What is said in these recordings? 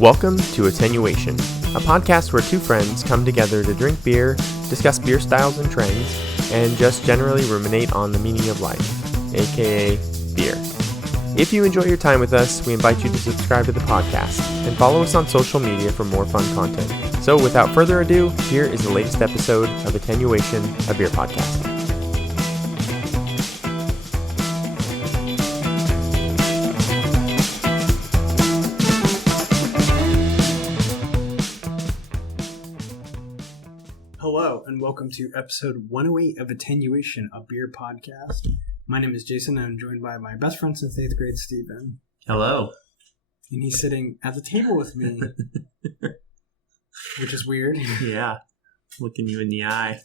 Welcome to Attenuation, a podcast where two friends come together to drink beer, discuss beer styles and trends, and just generally ruminate on the meaning of life, aka beer. If you enjoy your time with us, we invite you to subscribe to the podcast and follow us on social media for more fun content. So without further ado, here is the latest episode of Attenuation, a beer podcast. Hello, and welcome to episode 108 of Attenuation, a beer podcast. My name is Jason, and I'm joined by my best friend since 8th grade, Steven. Hello. And he's sitting at the table with me, which is weird. Yeah, looking you in the eye.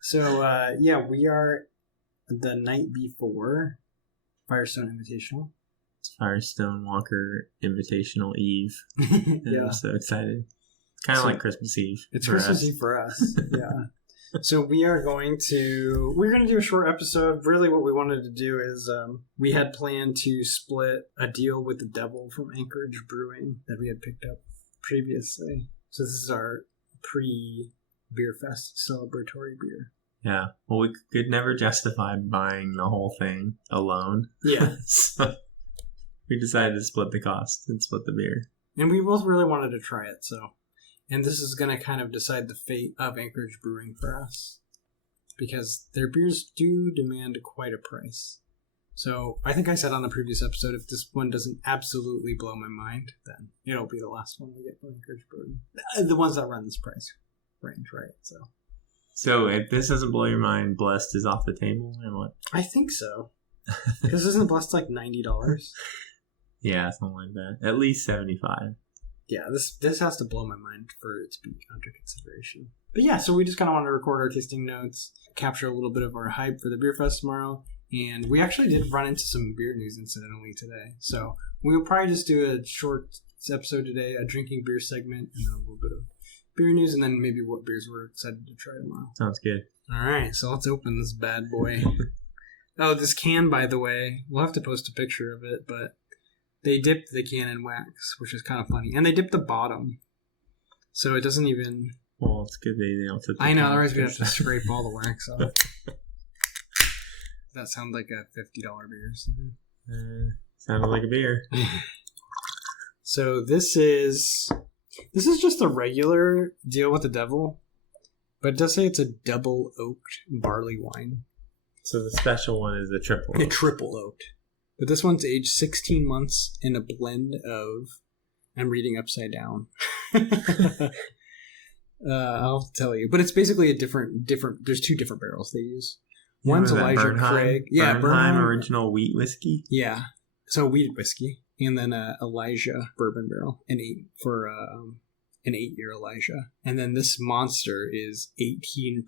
So, we are the night before Firestone Invitational. It's Firestone Walker Invitational Eve. Yeah. I'm so excited. Kind of like Christmas Eve. It's Christmas Eve for us. Yeah. So we're going to do a short episode. Really what we wanted to do is we had planned to split a deal with the devil from Anchorage Brewing that we had picked up previously. So this is our pre-Beer Fest celebratory beer. Yeah. Well, we could never justify buying the whole thing alone. Yeah. So we decided to split the cost and split the beer. And we both really wanted to try it, so... And this is going to kind of decide the fate of Anchorage Brewing for us. Because their beers do demand quite a price. So I think I said on the previous episode, if this one doesn't absolutely blow my mind, then it'll be the last one we get from Anchorage Brewing. The ones that run this price range, right? So if this doesn't blow your mind, Blessed is off the table and what? I think so. Because isn't Blessed like $90? Yeah, something like that. At least $75. Yeah, this has to blow my mind for it to be under consideration. But yeah, so we just kind of wanted to record our tasting notes, capture a little bit of our hype for the Beer Fest tomorrow, and we actually did run into some beer news incidentally today. So we'll probably just do a short episode today, a drinking beer segment, and then a little bit of beer news, and then maybe what beers we're excited to try tomorrow. Sounds good. All right, so let's open this bad boy. Oh, this can, by the way, we'll have to post a picture of it, but... They dipped the can in wax, which is kind of funny. And they dipped the bottom. So it doesn't even... Well, it's good they don't took the I know, top. otherwise we'd have to scrape all the wax off. That sounds like a $50 beer. Sounded like a beer. So this is just a regular deal with the devil. But it does say it's a double oaked barley wine. So the special one is a triple oak. A triple oaked. But this one's aged 16 months in a blend of... I'm reading upside down. I'll tell you. But it's basically a different... There's two different barrels they use. One's Elijah Bernheim? Craig. Yeah, Bernheim original wheat whiskey? Yeah. So wheat whiskey. And then Elijah bourbon barrel. An 8-year Elijah. And then this monster is 18%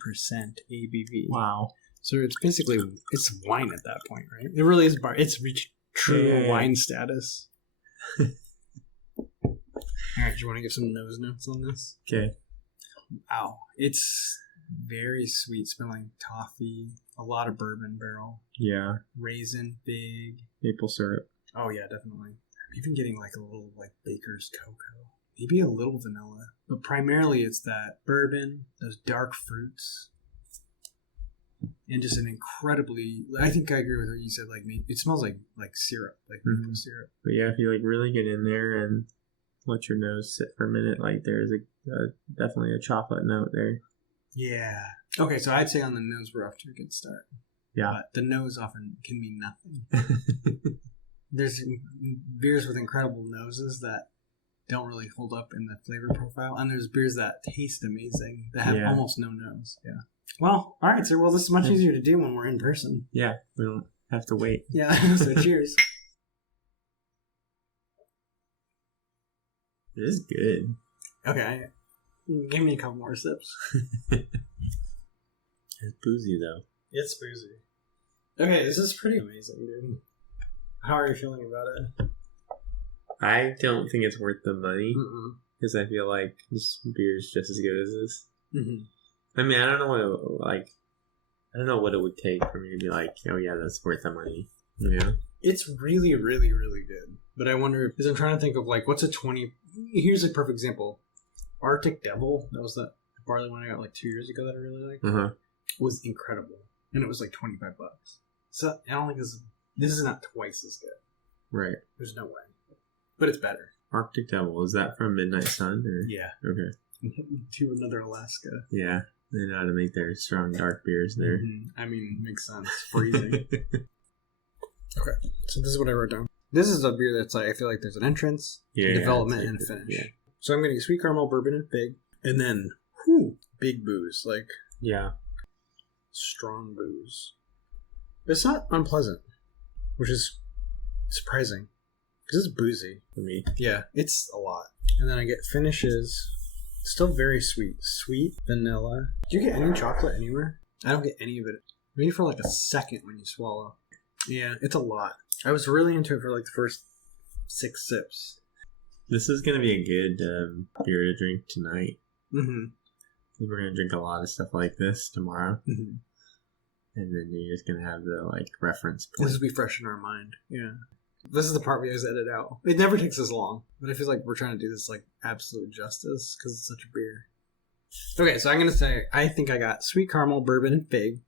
ABV. Wow. So it's basically, it's wine at that point, right? It really is bar. It's reached true wine status. All right, do you want to give some nose notes on this? Okay. Wow. It's very sweet smelling toffee, a lot of bourbon barrel. Yeah. Raisin, big. Maple syrup. Oh, yeah, definitely. I'm even getting like a little like baker's cocoa. Maybe a little vanilla. But primarily it's that bourbon, those dark fruits. And just an incredibly... I think I agree with what you said. Like, it smells like syrup, like maple syrup. But yeah, if you like really get in there and let your nose sit for a minute, like there's definitely a chocolate note there. Yeah. Okay, so I'd say on the nose we're off to a good start. Yeah. But the nose often can mean nothing. There's beers with incredible noses that don't really hold up in the flavor profile. And there's beers that taste amazing that have almost no nose. Yeah. Well, all right, sir. Well, this is much easier to do when we're in person. Yeah, we don't have to wait. Yeah, so cheers. It is good. Okay. Give me a couple more sips. It's boozy, though. It's boozy. Okay, this is pretty amazing, dude. How are you feeling about it? I don't think it's worth the money. Because I feel like this beer is just as good as this. Mm-hmm. I mean, I don't know what it would take for me to be like, oh yeah, that's worth the money. You know? It's really, really, really good. But I wonder, because I'm trying to think of like, what's a 20... Here's a perfect example. Arctic Devil, that was the barley one I got like 2 years ago that I really liked, was incredible. And it was like $25. So I don't think this is not twice as good. Right. There's no way. But it's better. Arctic Devil, is that from Midnight Sun? Or? Yeah. Okay. To another Alaska. Yeah. They know how to make their strong dark beers there. Mm-hmm. I mean, makes sense. Freezing. Okay, so this is what I wrote down. This is a beer that's like, I feel like there's an entrance, development, and a finish. Yeah. So I'm getting sweet caramel, bourbon, and fig. And then, big booze. Like, strong booze. It's not unpleasant, which is surprising. Because it's boozy. For me. Yeah, it's a lot. And then I get finishes. Still very sweet. Sweet, vanilla. Do you get any chocolate anywhere? I don't get any of it. Maybe for like a second when you swallow. Yeah, it's a lot. I was really into it for like the first 6 sips. This is going to be a good beer to drink tonight. Mm-hmm. We're going to drink a lot of stuff like this tomorrow. Mm-hmm. And then you're just going to have the like reference point. This will be fresh in our mind. Yeah. This is the part we always edit out. It never takes this long. But I feel like we're trying to do this like absolute justice because it's such a beer. Okay, so I'm going to say I think I got sweet caramel, bourbon, and fig.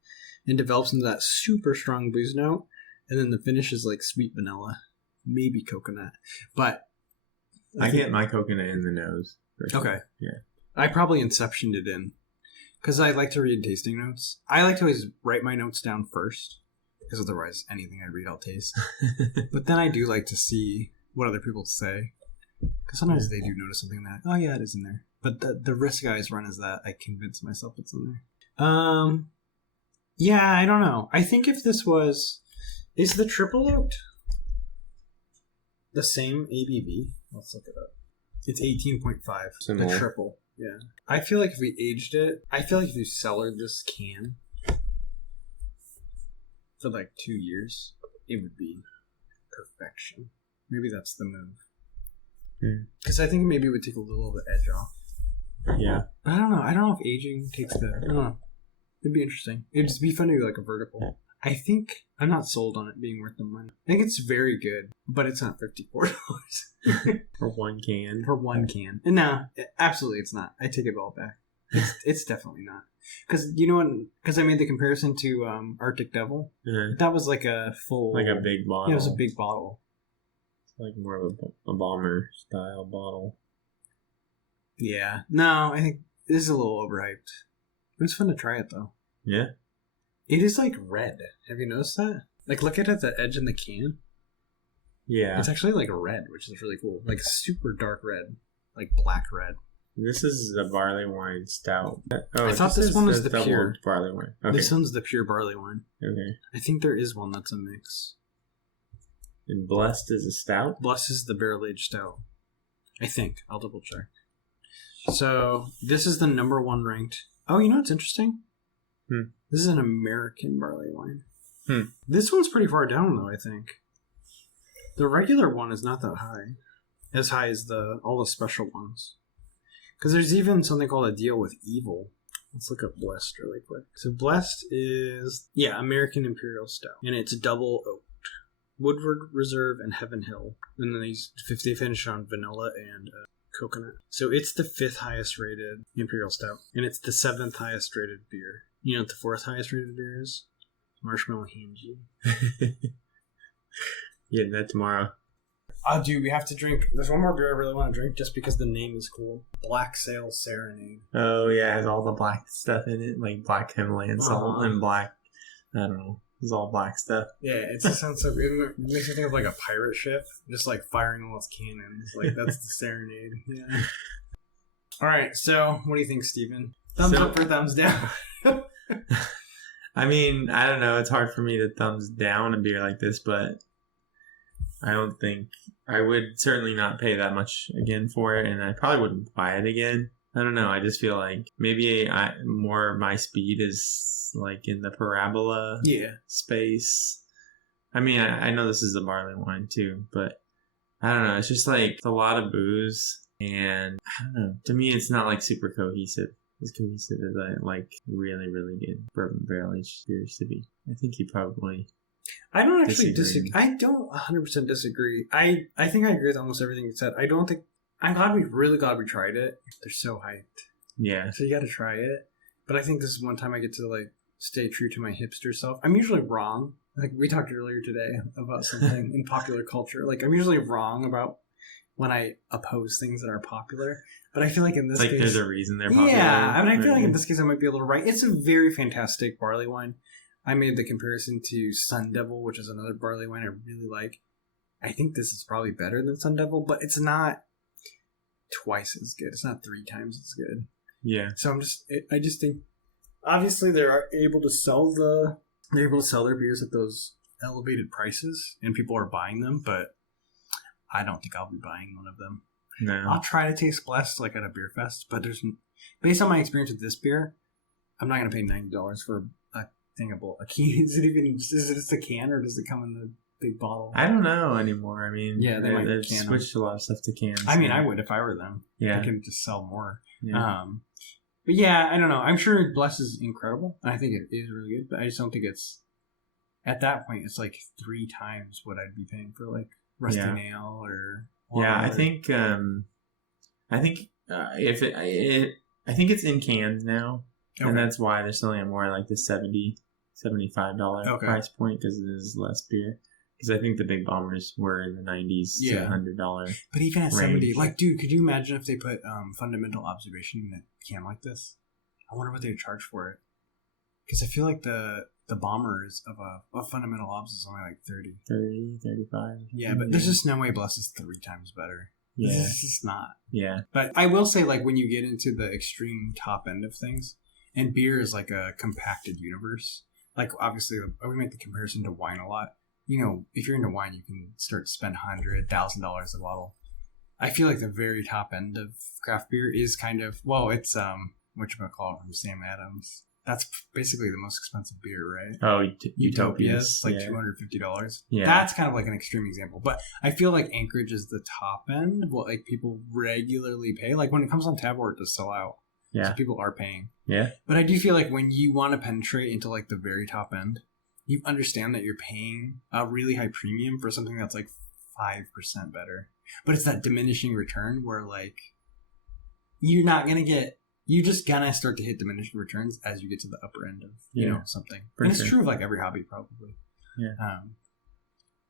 And develops into that super strong booze note. And then the finish is like sweet vanilla, maybe coconut. But I get my coconut in the nose. Okay. Yeah. I probably inceptioned it in. Because I like to read tasting notes. I like to always write my notes down first. Because otherwise, anything I read, I'll taste. But then I do like to see what other people say. Because sometimes they do notice something that, oh yeah, it is in there. But the risk I always run is that I convince myself it's in there. Yeah, I don't know. I think if this was... Is the triple oaked the same ABV? Let's look it up. It's 18.5. Similar. The triple. Yeah. I feel like if we aged it, I feel like if you cellared this can for like 2 years, it would be perfection. Maybe that's the move. Because I think maybe it would take a little of the edge off. Yeah. But I don't know. I don't know if aging takes the... I don't know. It'd be interesting. It'd just be fun to do like a vertical. I think I'm not sold on it being worth the money. I think it's very good, but it's not $54 for one can. For one can. And no, absolutely, it's not. I take it all back. It's definitely not. Because you know what? Because I made the comparison to Arctic Devil. That was like a full, like a big bottle. Yeah, it was a big bottle. It's like more of a bomber style bottle. Yeah. No, I think this is a little overhyped. It was fun to try it though. Yeah. It is like red. Have you noticed that? Like, look at the edge in the can. Yeah. It's actually like red, which is really cool. Like super dark red. Like black red. This is the Barleywine stout. Oh, I thought this one was the pure Barleywine. Okay. This one's the pure Barleywine. Okay. I think there is one that's a mix. And Blessed is a stout? Blessed is the barrel-aged stout. I think. I'll double check. So, this is the number 1 ranked. Oh, you know what's interesting? This is an American barley wine. This one's pretty far down, though, I think. The regular one is not that high. As high as all the special ones. Because there's even something called a deal with evil. Let's look up Blessed really quick. So Blessed is, American Imperial Stout. And it's double oaked. Woodward Reserve and Heaven Hill. And then they finish on vanilla and coconut. So it's the 5th highest rated Imperial Stout. And it's the 7th highest rated beer. You know what the 4th highest rated beer is? Marshmallow Hanji. Getting that tomorrow. Oh, dude, we have to drink. There's one more beer I really want to drink just because the name is cool. Black Sail Serenade. Oh, yeah, it has all the black stuff in it. Like black Himalayan salt and black, I don't know. It's all black stuff. Yeah, it just sounds so good. It makes me think of like a pirate ship. Just like firing all its cannons. Like, that's the Serenade. Yeah. All right, so what do you think, Steven? Thumbs up or thumbs down? I mean, I don't know. It's hard for me to thumbs down a beer like this, but I don't think I would certainly not pay that much again for it, and I probably wouldn't buy it again. I don't know. I just feel like maybe more my speed is like in the parabola space. I mean, I know this is a barley wine too, but I don't know. It's just like a lot of booze, and I don't know. To me, it's not like super cohesive. As cohesive as I like really, really good bourbon barrel aged beers to be. I think you probably... I don't actually disagree. I don't 100% disagree. I think I agree with almost everything you said. I'm really glad we tried it. They're so hyped. Yeah. So you got to try it. But I think this is one time I get to like stay true to my hipster self. I'm usually wrong. Like we talked earlier today about something in popular culture. Like I'm usually wrong about when I oppose things that are popular. But I feel like in this case... there's a reason they're popular. Yeah. I mean, I feel like in this case I might be a little right. It's a very fantastic barley wine. I made the comparison to Sun Devil, which is another barley wine I really like. I think this is probably better than Sun Devil, but it's not twice as good. It's not 3 times as good. Yeah. So I just think, obviously they're able to sell their beers at those elevated prices, and people are buying them, but I don't think I'll be buying one of them. No. I'll try to taste Blessed like at a beer fest, but based on my experience with this beer, I'm not going to pay $90 for a thingable. Is it just a can, or does it come in the big bottle? I don't know anymore. I mean, yeah, they've switched a lot of stuff to cans. I mean, I would if I were them. Yeah. I could just sell more. Yeah. But yeah, I don't know. I'm sure Bless is incredible. I think it is really good, but I just don't think it's, at that point, it's like 3 times what I'd be paying for like Rusty Nail or... Yeah, I think it's in cans now, and that's why they're selling it more like the $75 price point, because it is less beer. Because I think the big bombers were in the $90s to $100. But even at 70, like, dude, could you imagine if they put fundamental observation in a can like this? I wonder what they'd charge for it. Because I feel like the bombers of a fundamental obs is only like 30, 35. Yeah, but there's just no way Bless is 3 times better. Yeah, it's just not. Yeah, but I will say, like, when you get into the extreme top end of things, and beer is like a compacted universe. Like, obviously, I would make the comparison to wine a lot. You know, if you're into wine, you can start to spend $100,000 a bottle. I feel like the very top end of craft beer is kind of, well, it's whatchamacallit from Sam Adams. That's basically the most expensive beer, right? Oh, Utopia's like $250. Yeah, that's kind of like an extreme example. But I feel like Anchorage is the top end. What like people regularly pay. Like when it comes on tap, or it does sell out. Yeah, so people are paying. Yeah, but I do feel like when you want to penetrate into like the very top end, you understand that you're paying a really high premium for something that's like 5% better. But it's that diminishing return where like you're just gonna start to hit diminishing returns as you get to the upper end of you know something. And it's true of like every hobby probably. Yeah.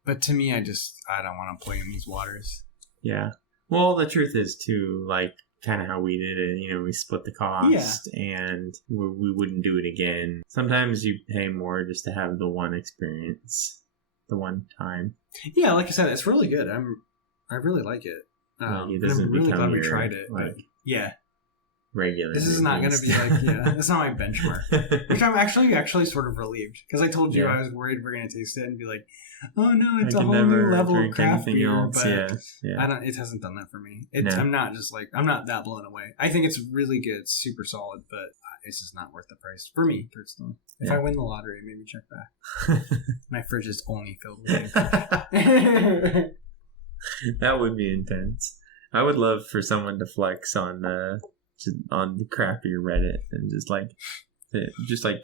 But to me, I don't want to play in these waters. Yeah. Well, the truth is too, like kind of how we did it. You know, we split the cost, and we wouldn't do it again. Sometimes you pay more just to have the one experience, the one time. Yeah, like I said, it's really good. I really like it. I'm really glad we tried it. Like, yeah. Regular. This is not going to be like, that's not my benchmark. Which I'm actually sort of relieved. Because I told you I was worried we're going to taste it and be like, oh no, it's a whole new level of craft beer. But it hasn't done that for me. I'm not that blown away. I think it's really good. It's super solid, but it's just not worth the price. For me, personally. If I win the lottery, maybe check back. My fridge is only filled with it. That would be intense. I would love for someone to flex on the craft beer Reddit and just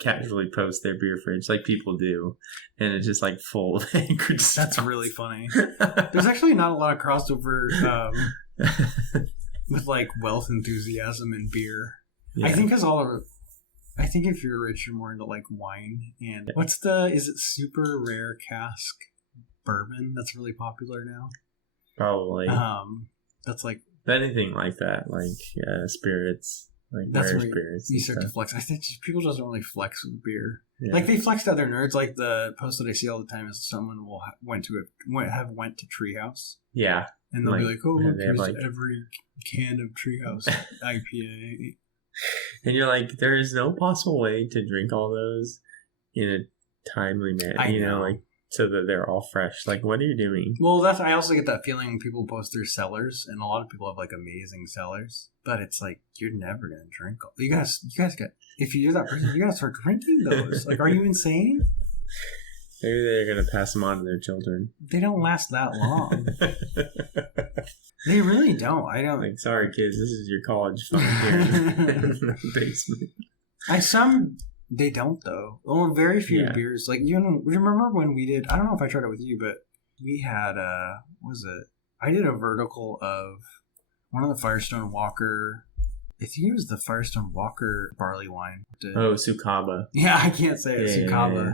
casually post their beer fridge like people do, and it's just like full of Anchorage. That's really funny. There's actually not a lot of crossover with like wealth enthusiasm and beer. Yeah. I think if you're rich, you're more into like wine and is it super rare cask bourbon that's really popular now? Probably. That's like anything like that, like spirits, like that's rare spirits. You start to flex. I think people just don't really flex with beer. Yeah. Like they flex to other nerds. Like the post that I see all the time is someone will went to Treehouse. Yeah, and they'll be like, "Oh, look, here's every can of Treehouse IPA." And you're like, there is no possible way to drink all those in a timely manner. You know, like. So that they're all fresh. Like, what are you doing? Well, I also get that feeling when people post their cellars, and a lot of people have like amazing cellars, but it's like you're never gonna drink. You guys got. If you're that person, you gotta start drinking those. Like, are you insane? Maybe they're gonna pass them on to their children. They don't last that long. They really don't. I don't. Like, sorry, kids, this is your college fund here in the basement. They don't, though. Well, very few beers. Like, remember when we did, I don't know if I tried it with you, but we had, what was it? I did a vertical of one of the Firestone Walker, I think it was the Firestone Walker Barleywine. Sukaba. Yeah, I can't say it. Sukaba. Yeah.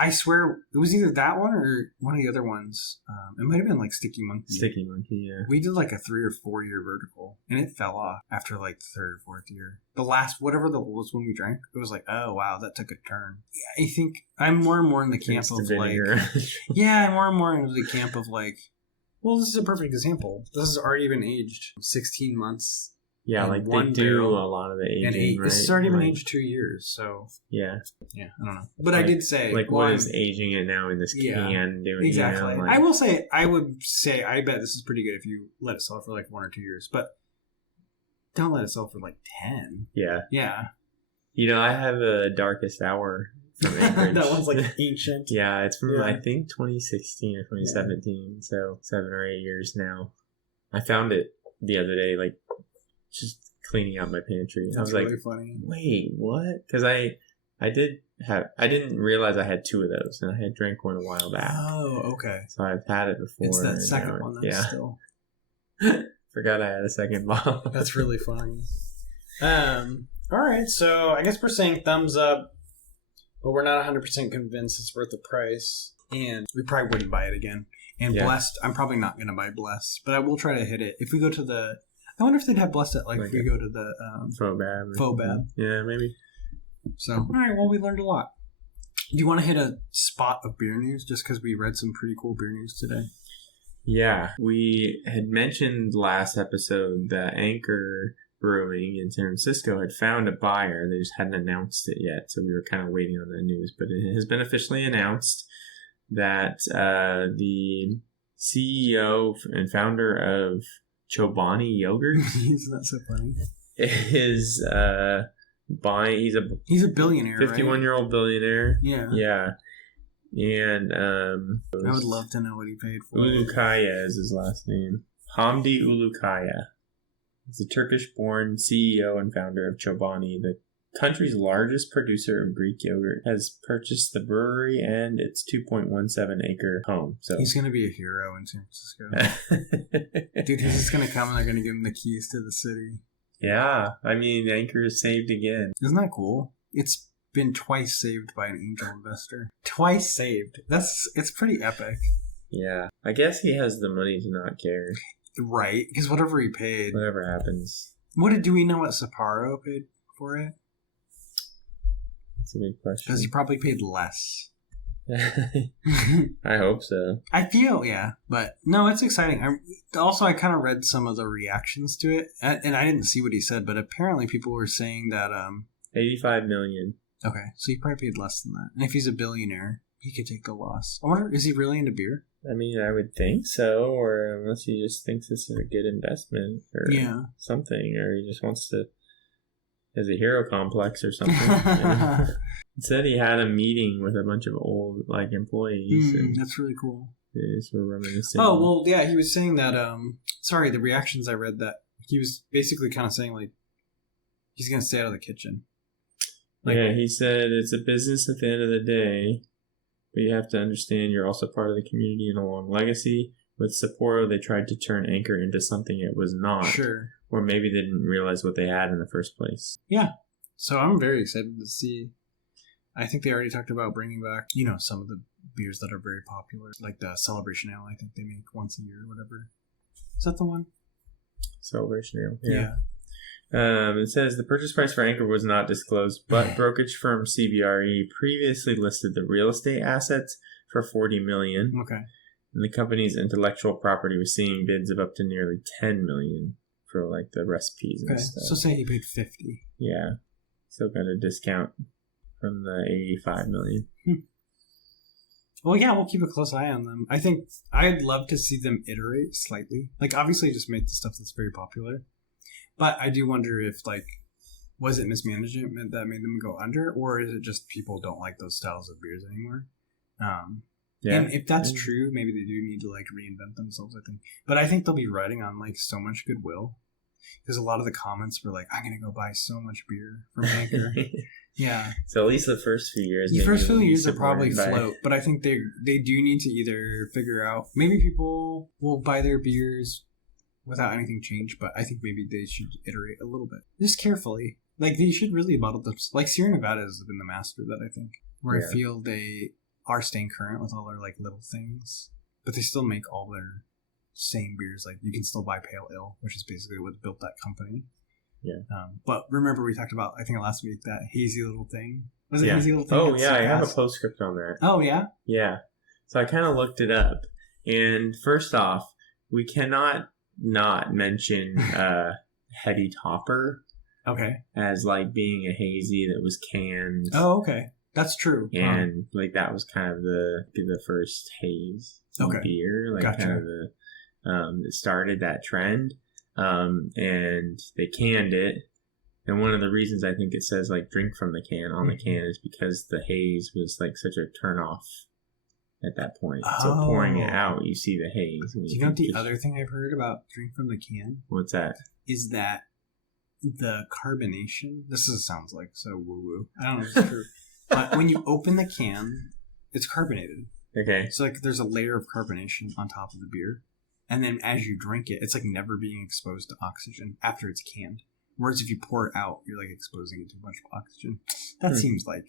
I swear it was either that one or one of the other ones. It might have been like Sticky Monkey. Sticky Monkey, yeah. We did like a 3 or 4 year vertical, and it fell off after like the 3rd or 4th year. The last, whatever the was when we drank, it was like, oh wow, that took a turn. Yeah, I think I'm more and more in the camp of like, yeah, I'm more and more into the camp of like, well, this is a perfect example. This has already been aged 16 months. Yeah, like they do a lot of the aging, right? This has already been aged 2 years, so... Yeah, I don't know. But I did say... Like, what is aging it now in this can doing? Exactly. I will say, I bet this is pretty good if you let it sell for like 1 or 2 years, but don't let it sell for like 10. Yeah. Yeah. I have a Darkest Hour from Anchorage. That one's like ancient. Yeah, it's from, I think, 2016 or 2017, so 7 or 8 years now. I found it the other day, like, just cleaning out my pantry. That's I was really like, funny. Wait, what? Because I didn't realize I had 2 of those, and I had drank one a while back. Oh, okay. So I've had it before. It's that second one that's still... Forgot I had a second bottle. That's really funny. All right, so I guess we're saying thumbs up, but we're not 100% convinced it's worth the price, and we probably wouldn't buy it again. And Blessed, I'm probably not going to buy Blessed, but I will try to hit it. If we go to the... I wonder if they'd have Blessed at, like if we go to the... Faux-Bab. Yeah, maybe. So, all right, well, we learned a lot. Do you want to hit a spot of beer news, just because we read some pretty cool beer news today? Yeah, we had mentioned last episode that Anchor Brewing in San Francisco had found a buyer. They just hadn't announced it yet, so we were kind of waiting on that news. But it has been officially announced that the CEO and founder of Chobani Yogurt Isn't that so funny? is buying. He's a billionaire, 51-year-old billionaire. Yeah. And I would love to know what he paid for. Ulukaya is his last name. Hamdi Ulukaya. He's a Turkish-born CEO and founder of Chobani, the country's largest producer of Greek yogurt, has purchased the brewery and its 2.17-acre home. So he's going to be a hero in San Francisco. Dude, he's just going to come and they're going to give him the keys to the city. Yeah. I mean, Anchor is saved again. Isn't that cool? It's been twice saved by an angel investor. Twice saved. It's pretty epic. Yeah. I guess he has the money to not care. Right. Because whatever he paid. Whatever happens. Do we know what Sapporo paid for it? That's a good question. Because he probably paid less. I hope so. I feel, yeah. But no, it's exciting. I kind of read some of the reactions to it. And I didn't see what he said, but apparently people were saying that... $85 million. Okay, so he probably paid less than that. And if he's a billionaire, he could take the loss. I wonder, is he really into beer? I mean, I would think so, or unless he just thinks this is a good investment or something, or he just wants to, has a hero complex or something. It said he had a meeting with a bunch of old employees. And that's really cool. They just were reminiscing. Oh, well, yeah, he was saying that, the reactions I read, that he was basically kind of saying, he's going to stay out of the kitchen. He said it's a business at the end of the day, but you have to understand you're also part of the community and a long legacy. With Sapporo, they tried to turn Anchor into something it was not. Sure. Or maybe they didn't realize what they had in the first place. Yeah. So I'm very excited to see. I think they already talked about bringing back, some of the beers that are very popular, like the Celebration Ale. I think they make once a year or whatever. Is that the one? Celebration Ale. Yeah. It says the purchase price for Anchor was not disclosed, but brokerage firm CBRE previously listed the real estate assets for $40 million. Okay. And the company's intellectual property was seeing bids of up to nearly $10 million for the recipes and stuff. So say he paid $50. Yeah. Still got a discount from the $85 million. Well, yeah, we'll keep a close eye on them. I think I'd love to see them iterate slightly. Obviously just make the stuff that's very popular. But I do wonder if, was it mismanagement that made them go under? Or is it just people don't like those styles of beers anymore? And if that's true, maybe they do need to, reinvent themselves, I think. But I think they'll be riding on, so much goodwill. Because a lot of the comments were I'm going to go buy so much beer from Anchor. Yeah. So at least the first few years. The first few years are supported probably by- float, but I think they do need to either figure out. Maybe people will buy their beers without anything changed, but I think maybe they should iterate a little bit, just carefully. Like they should really bottle them. Like Sierra Nevada has been the master of that, I think, where I feel they are staying current with all their like little things, but they still make all their same beers. Like you can still buy Pale Ale, which is basically what built that company. Yeah. But remember we talked about, I think last week, that hazy little thing. Was it hazy little thing? Oh yeah, I have a postscript on that. Oh yeah? Yeah. So I kind of looked it up. And first off, we cannot not mention Heady Topper. Okay. As like being a hazy that was canned. Oh, okay. That's true. And like that was kind of the first haze beer. Like gotcha. kind of the that started that trend. And they canned it. And one of the reasons I think it says like drink from the can on the can is because the haze was like such a turn off at that point. So pouring it out, you see the haze. Do you know the other thing I've heard about drink from the can? What's that? Is that the carbonation. Sounds like so woo woo. I don't know if it's true. But when you open the can, it's carbonated. Okay. So like there's a layer of carbonation on top of the beer. And then as you drink it, it's like never being exposed to oxygen after it's canned. Whereas if you pour it out, you're like exposing it to a bunch of oxygen. That seems like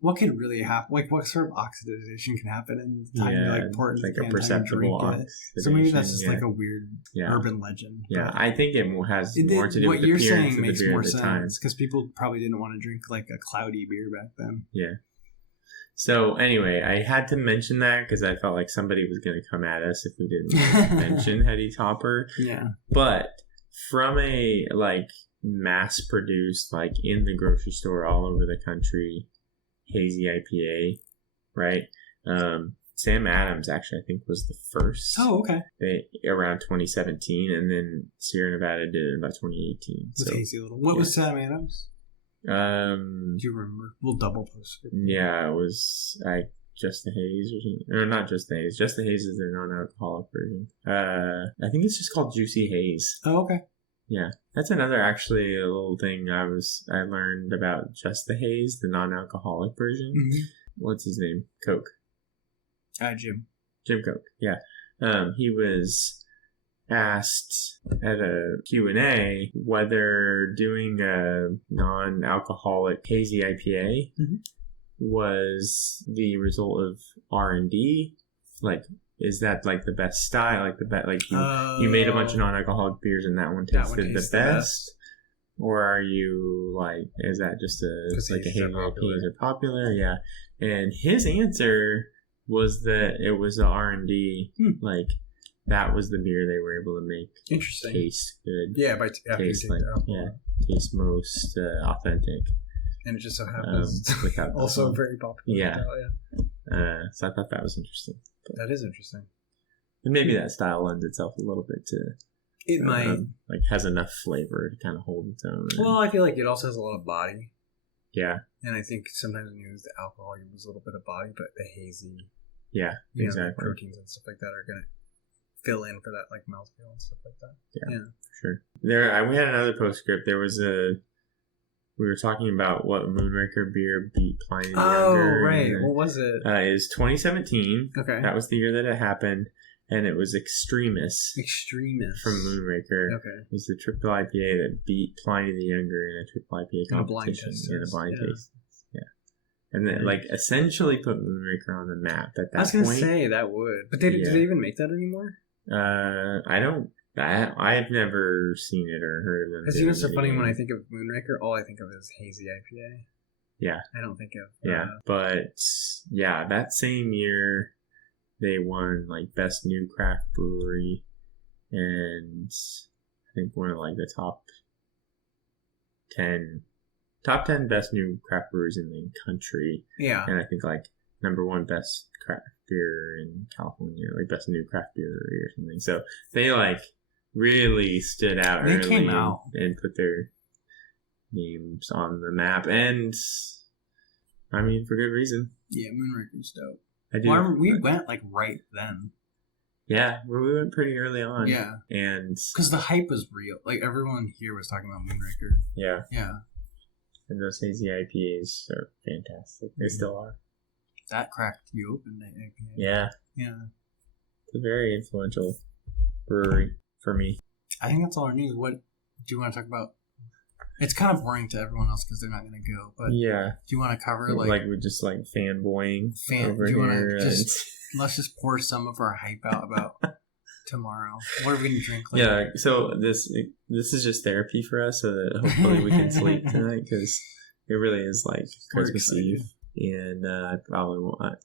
what could really happen? Like what sort of oxidation can happen in the time you like pour it into like the can, a perceptible oxidation. So maybe that's just like a weird urban legend. Yeah, I think it has more to do with the what you're appearance saying of the makes beer more at the time. sense because people probably didn't want to drink like a cloudy beer back then. Yeah. So anyway, I had to mention that because I felt like somebody was going to come at us if we didn't mention Heady Topper. Yeah. But from a like mass-produced, like in the grocery store all over the country, hazy IPA, right? Sam Adams actually I think was the first. Oh, okay. Around 2017, and then Sierra Nevada did it about 2018. With hazy little. What was Sam Adams? Do you remember? We'll double post it. Yeah, it was Just the Haze or something. Or not Just the Haze. Just the Haze is their non-alcoholic version. I think it's just called Juicy Haze. Oh, okay. Yeah. That's another actually a little thing I learned about Just the Haze, the non-alcoholic version. Mm-hmm. What's his name? Coke. Jim. Jim Coke, yeah. He was asked at a Q&A whether doing a non-alcoholic hazy IPA was the result of R&D. Like, is that like the best style? Like you made a bunch of non-alcoholic beers and that one tasted the best? Or are you like, is that just a hazy IPAs are popular? Yeah. And his answer was that it was the R&D, like that was the beer they were able to make. Interesting. Taste good. Yeah, taste like taste most authentic. And it just so happens also very popular. Yeah. So I thought that was interesting. But that is interesting. And maybe that style lends itself a little bit to. It might like has enough flavor to kind of hold its own. Well, I feel like it also has a lot of body. Yeah. And I think sometimes when you use the alcohol, you lose a little bit of body, but the hazy, exactly, proteins and stuff like that are gonna fill in for that, like mouthfeel and stuff like that. Yeah, for sure. We had another postscript. We were talking about what Moonraker beer beat Pliny the Younger. Oh, right. What was it? It was 2017. Okay. That was the year that it happened. And it was Extremis. From Moonraker. Okay. It was the triple IPA that beat Pliny the Younger in a triple IPA competition. In a blind taste. Yeah. And then, essentially put Moonraker on the map at that point. I was going to say, that would. But do they even make that anymore? I've never seen it or heard of them. Because it's so funny when I think of Moonraker, all I think of is hazy IPA. Yeah. I don't think of... but that same year... They won best new craft brewery, and I think one of the top 10 best new craft breweries in the country. Yeah, and I think number one best craft beer in California, best new craft brewery or something. So they really stood out. They early came out and put their names on the map, and I mean for good reason. Yeah, Moonraker's dope. We went right then. Yeah, we went pretty early on. Yeah, and because the hype was real. Everyone here was talking about Moonraker. Yeah. And those hazy IPAs are fantastic. They still are. That cracked you open, the IPA. Yeah. Yeah. It's a very influential brewery for me. I think that's all our news. What do you want to talk about? It's kind of boring to everyone else because they're not going to go. But yeah. Do you want to cover like we're just like fanboying over do you here? Let's just pour some of our hype out about tomorrow. What are we going to drink? Yeah. So this is just therapy for us, so that hopefully we can sleep tonight because it really is like Christmas Eve, and I probably won't.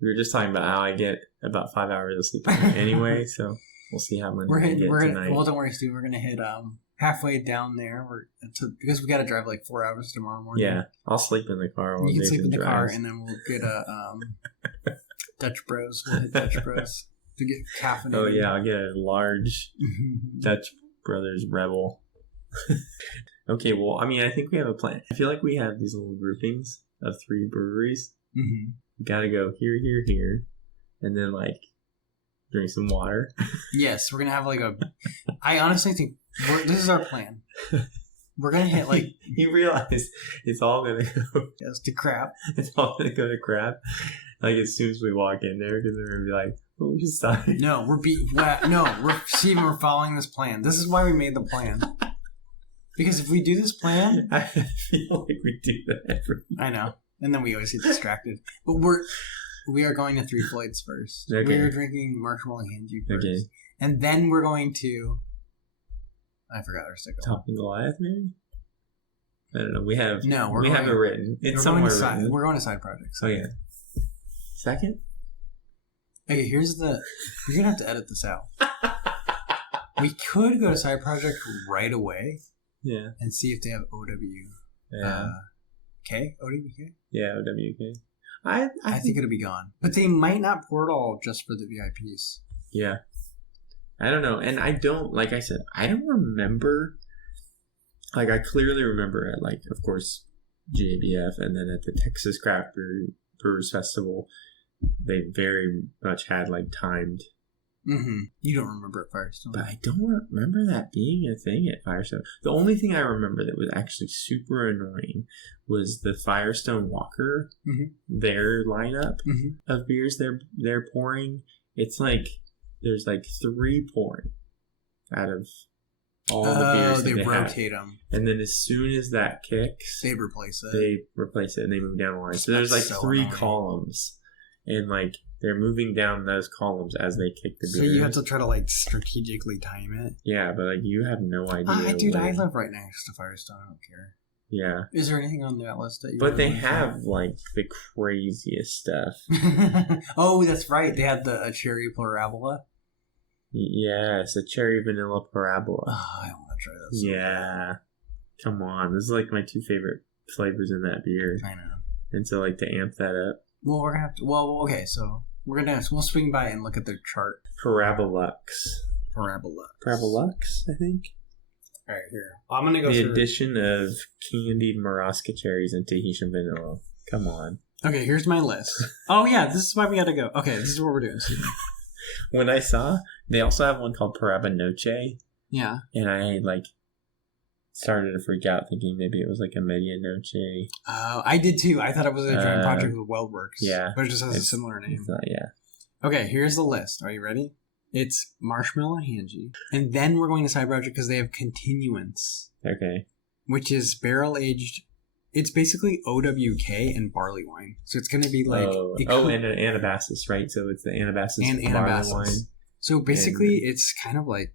We were just talking about how I get about 5 hours of sleep anyway, so we'll see how much we get tonight. Well, don't worry, Steve. We're gonna hit halfway down there. Because we got to drive like 4 hours tomorrow morning. Yeah, I'll sleep in the car. You can sleep in the car, and then we'll get a Dutch Bros. We'll hit Dutch Bros to get caffeinated. Oh yeah, I'll get a large Dutch Brothers Rebel. Okay, well, I mean, I think we have a plan. I feel like we have these little groupings of 3 breweries. Mm-hmm. We gotta go here, here, here, and then like drink some water. Yes, we're gonna have like I honestly think this is our plan. We're gonna hit like you realize it's all gonna go to crap. It's all gonna go to crap. Like as soon as we walk in there, because they're gonna be like, "Oh, we just started." No, we're following this plan. This is why we made the plan. Because if we do this plan, I feel like we do that I know. And then we always get distracted. But we are going to 3 Floyds first. Okay. We are drinking Marshmallow Hanji first. Okay. And then we're going to... I forgot our second one. Topping Goliath, maybe? I don't know. We have it written. It's somewhere written. We're going to side projects. Oh, yeah. Second? Okay, you're going to have to edit this out. We could go to side project right away. Yeah. And see if they have OW. Yeah. K? OWK? Yeah, OWK. I think it'll be gone. But they might not pour it all just for the VIPs. Yeah. I don't know. And I don't, like I said, I don't remember. Like, I clearly remember at, like, of course, GABF and then at the Texas Craft Brewers Festival, they very much had, like, timed. Mm-hmm. You don't remember at Firestone. But I don't remember that being a thing at Firestone. The only thing I remember that was actually super annoying was the Firestone Walker, their lineup of beers they're pouring. It's like there's like 3 pouring out of all the beers that they rotate them. And then as soon as that kicks, they replace it. And they move down the line. So there's like 3 columns. And like they're moving down those columns as they kick the beer. So you have to try to like strategically time it. Yeah, but like you have no idea. Dude, I live right next to Firestone. I don't care. Yeah. Is there anything on that list that you? But they have like the craziest stuff. Oh, that's right. They had the cherry parabola. Yes, a cherry vanilla parabola. Oh, I want to try that. Yeah. Come on, this is like my 2 favorite flavors in that beer. I know. And so like to amp that up. Well, we're gonna have to. Well, okay, so we'll swing by and look at their chart. Parabolux, I think. All right, here. I'm gonna go the addition of candied Marasca cherries and Tahitian vanilla. Come on. Okay, here's my list. Oh yeah, this is why we gotta go. Okay, this is what we're doing. When I saw, they also have one called Paraba Noche. Yeah. And I like started to freak out thinking maybe it was like a medianoche. I did too. I thought it was a joint project with Weldworks. Yeah. But it just has a similar name. It's not, yeah. Okay, here's the list. Are you ready? It's Marshmallow Hanji. And then we're going to side project because they have Continuance. Okay. Which is barrel aged. It's basically OWK and Barleywine. So it's going to be like... and an Anabasis, right? So it's the Anabasis and Barleywine. So basically it's kind of like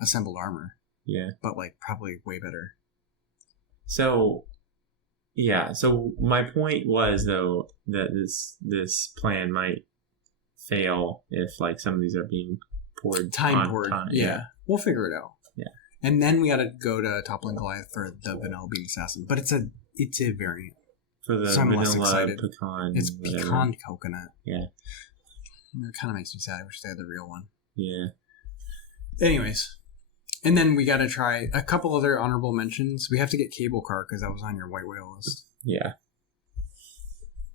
Assembled Armor. Yeah. But like probably way better. So, yeah. So my point was though that this plan might fail if like some of these are being poured time. Yeah. We'll figure it out. Yeah. And then we got to go to Toppling Goliath for the Vanilla Bean Assassin, but it's a variant. For the vanilla pecan. It's pecan coconut. Yeah. It kind of makes me sad. I wish they had the real one. Yeah. Anyways. And then we got to try a couple other honorable mentions. We have to get Cable Car because that was on your White Whale list. Yeah.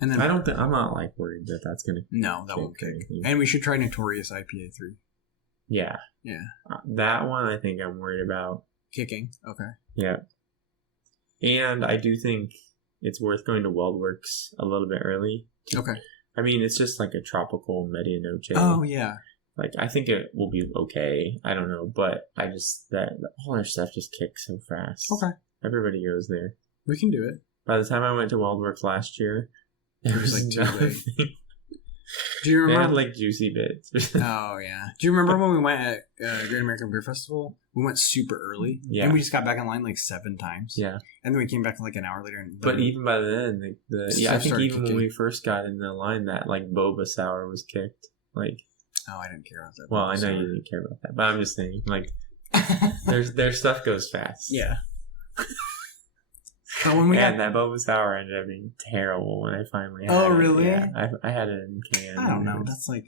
And then I'm not like worried that that's going to. No, that won't kick. And we should try Notorious IPA 3. Yeah. Yeah. That one I think I'm worried about. Kicking. Okay. Yeah. And I do think it's worth going to WeldWorks a little bit early. Okay. I mean, it's just like a tropical medianoche. Oh, yeah. Like, I think it will be okay. I don't know, but all their stuff just kicks so fast. Okay. Everybody goes there. We can do it. By the time I went to WeldWorks last year, it was like too late. Do you remember? They had like juicy bits. Oh, yeah. Do you remember when we went at Great American Beer Festival? We went super early. Yeah. And we just got back in line like 7 times. Yeah. And then we came back like an hour later. But even by then, I think even when we first got in the line, that like boba sour was kicked. Like, oh, I didn't care about that. Well, I know you didn't care about that, but I'm just saying, like, their stuff goes fast. Yeah. But when that boba sour ended up being terrible when I finally had it. Oh, really? Yeah, I had it in can. I don't know. That's like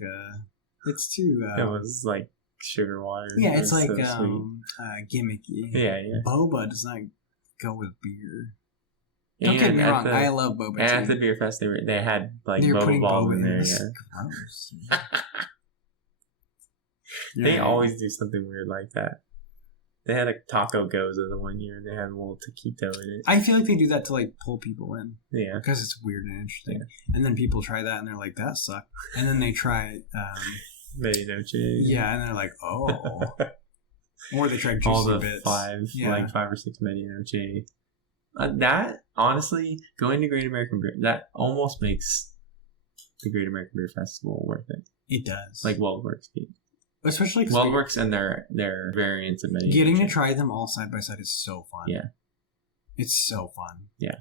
it's too... it was like sugar water. Yeah, it's like so gimmicky. Yeah. Boba does not go with beer. Don't get me wrong, I love boba and too. at the beer fest, they had like boba balls in there. Gross. They always do something weird like that. They had a taco goza the one year, and they had a little taquito in it. I feel like they do that to like pull people in. Yeah, because it's weird and interesting. Yeah. And then people try that, and they're like, "That sucked." And then they try Medianoche. Yeah, and they're like, "Oh." Or they try juicy all the bits. 5 or 6 Medianoche. That honestly, going to Great American Beer, that almost makes the Great American Beer Festival worth it. It does. Like WeldWorks. Especially WeldWorks and their variants of Medianoche. Getting to try them all side by side is so fun. Yeah. It's so fun. Yeah.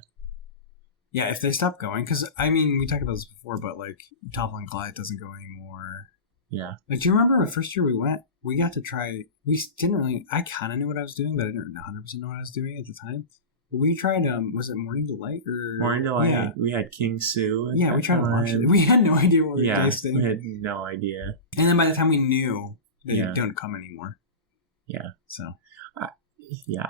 Yeah, if they stop going, because, I mean, we talked about this before, but, like, Toppling Glide doesn't go anymore. Yeah. Like, do you remember the first year we went, we got to try, we didn't really, I kind of knew what I was doing, but I didn't 100% know what I was doing at the time. But we tried, was it Morning Delight or? Morning Delight. Yeah. We had King Sue. Yeah, we tried a bunch of it. We had no idea what we were tasting. We had no idea. And then by the time we knew, they don't come anymore. Yeah. So.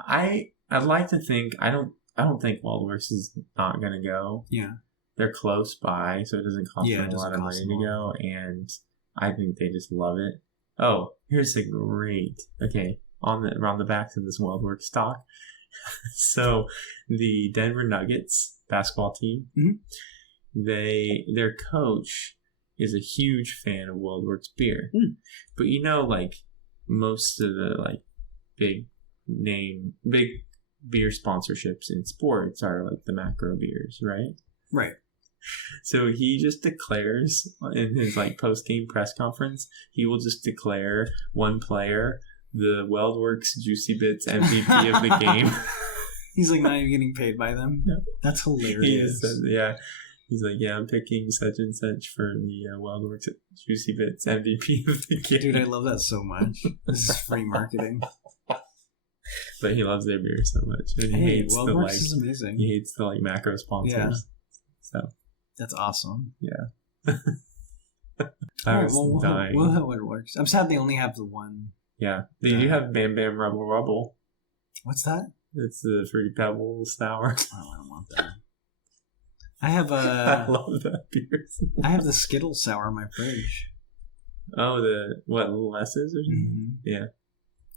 I'd like to think, I don't think WeldWorks is not going to go. Yeah. They're close by, so it doesn't cost them a lot of money to go, and I think they just love it. Oh, here's a great, around the backs of this WeldWorks talk. So, the Denver Nuggets basketball team, their coach is a huge fan of WeldWorks beer. But like most of the like big beer sponsorships in sports are like the macro beers, right? Right. So he just declares in his like post-game press conference, he will just declare one player the WeldWorks Juicy Bits MVP of the game. He's like not even getting paid by them. No. That's hilarious. He's like, I'm picking such and such for the WeldWorks Juicy Bits MVP of the game. Dude, I love that so much. This is free marketing. But he loves their beer so much. And he hates WeldWorks is amazing. He hates the like macro sponsors. Yeah. So that's awesome. Yeah. I was dying. We'll have what it works. I'm sad they only have the one. Yeah. They do have Bam Bam Rubble Rubble. What's that? It's the Fruity Pebbles sour. Oh, I don't want that. I have I love that beer. I have the Skittles sour in my fridge. Oh, Little S's or something? Mm-hmm. Yeah.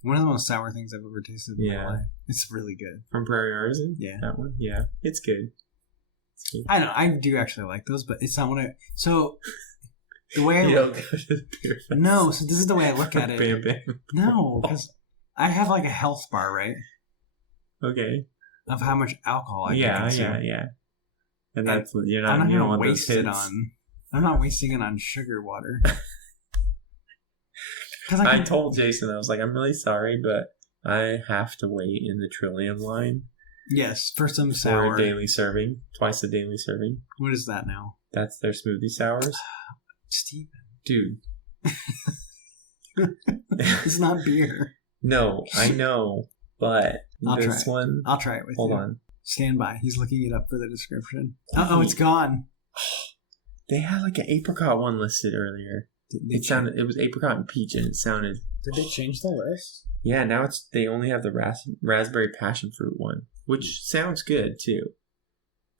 One of the most sour things I've ever tasted in my life. It's really good. From Prairie Artisan? Yeah. That one? Yeah. It's good. I know. I do actually like those, but it's not what I... So, the way I... Don't go to the beer fest. No, so this is the way I look at it. Bam Bam. No, because I have like a health bar, right? Okay. Of how much alcohol I can consume. Yeah. And that's you I'm not don't want waste those it hits. on. I'm not wasting it on sugar water. I told Jason, I was like, I'm really sorry, but I have to wait in the Trillium line. Yes, for some sour. For a daily serving, twice a daily serving. What is that now? That's their smoothie sours. Steven. Dude. It's not beer. No, I know, but I'll try it with you. Hold on. Stand by. He's looking it up for the description. Uh-oh, it's gone. They had like an apricot one listed earlier. It was apricot and peach, and it sounded... Did they change the list? Yeah, now they only have the raspberry passion fruit one, which sounds good too.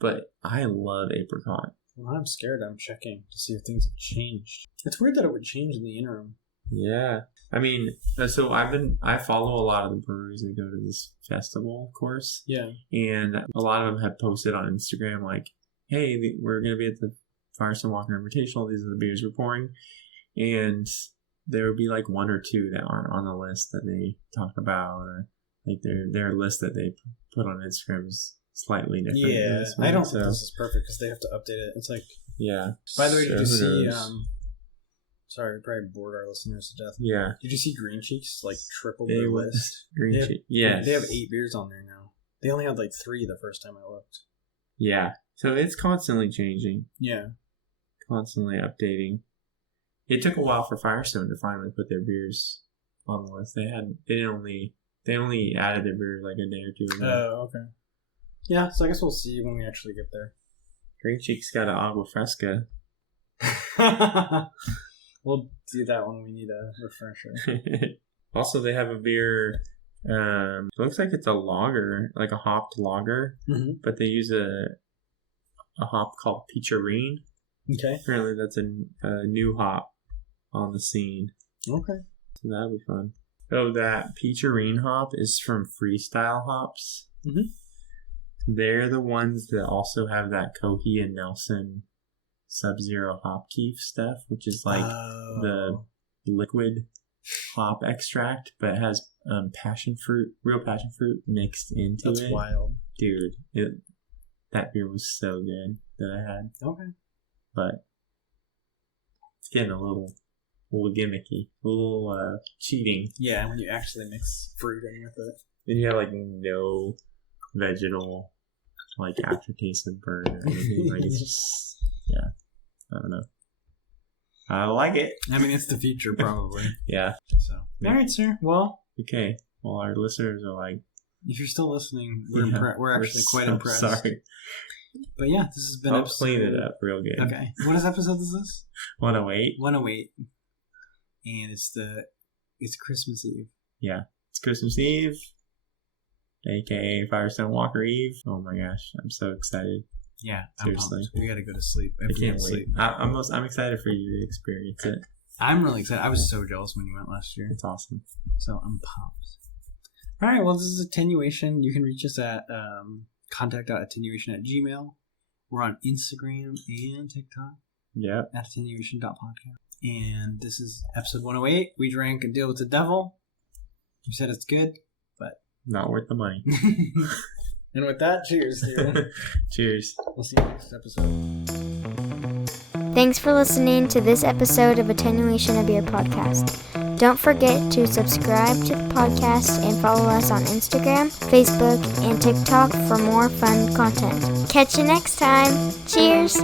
But I love apricot. Well, I'm scared. I'm checking to see if things have changed. It's weird that it would change in the interim. Yeah. I mean, so I follow a lot of the breweries that go to this festival, of course. Yeah. And a lot of them have posted on Instagram like, hey, we're going to be at the Firestone Walker Invitational. These are the beers we're pouring. And there would be like one or two that aren't on the list that they talk about, or like their list that they put on Instagram is slightly different. Yeah. I don't think this is perfect because they have to update it. It's like... Yeah. By the way, did you see... Sorry, we probably bored our listeners to death. Yeah. Did you see Green Cheeks like triple their list? Green Cheeks. Yes. They have 8 beers on there now. They only had like 3 the first time I looked. Yeah. So it's constantly changing. Yeah. Constantly updating. It took a while for Firestone to finally put their beers on the list. They only added their beers like a day or two ago. Oh, okay. Yeah, so I guess we'll see when we actually get there. Green Cheeks got an agua fresca. We'll do that when we need a refresher. Also, they have a beer. It looks like it's a lager, like a hopped lager, but they use a hop called Peacherine. Okay. Apparently, that's a new hop on the scene. Okay. So that'll be fun. So that Peacherine hop is from Freestyle Hops. Mm-hmm. They're the ones that also have that Cohee and Nelson Sub-Zero hop keef stuff, which is like the liquid hop extract, but it has real passion fruit mixed into it. That's wild. Dude, that beer was so good that I had. Okay. But it's getting a little gimmicky, a little cheating. Yeah, when you actually mix fruit in with it. And you have like no vegetal like aftertaste of burn or anything. Like it's just, yeah, I don't know. I like it. I mean, it's the future probably. Yeah. So, all right, sir. Well, okay. Well, our listeners are like, if you're still listening, we're actually quite impressed. Sorry. But yeah, this has been I'll episode... clean it up real good. Okay. What episode is this? 108. 108. And it's Christmas Eve. Yeah. It's Christmas Eve, aka Firestone Walker Eve. Oh my gosh, I'm so excited. Yeah, seriously. We gotta go to sleep. I can't wait. I'm excited for you to experience it. I'm really excited. I was so jealous when you went last year. It's awesome. So I'm pumped. All right, well, this is Attenuation. You can reach us at contact.attenuation@gmail. We're on Instagram and TikTok. Yeah. At attenuation.podcast. And this is episode 108. We drank a Deal with the Devil. You said it's good, but... not worth the money. And with that, cheers, Steven. Cheers. We'll see you next episode. Thanks for listening to this episode of Attenuation, a Beer podcast. Don't forget to subscribe to the podcast and follow us on Instagram, Facebook, and TikTok for more fun content. Catch you next time. Cheers!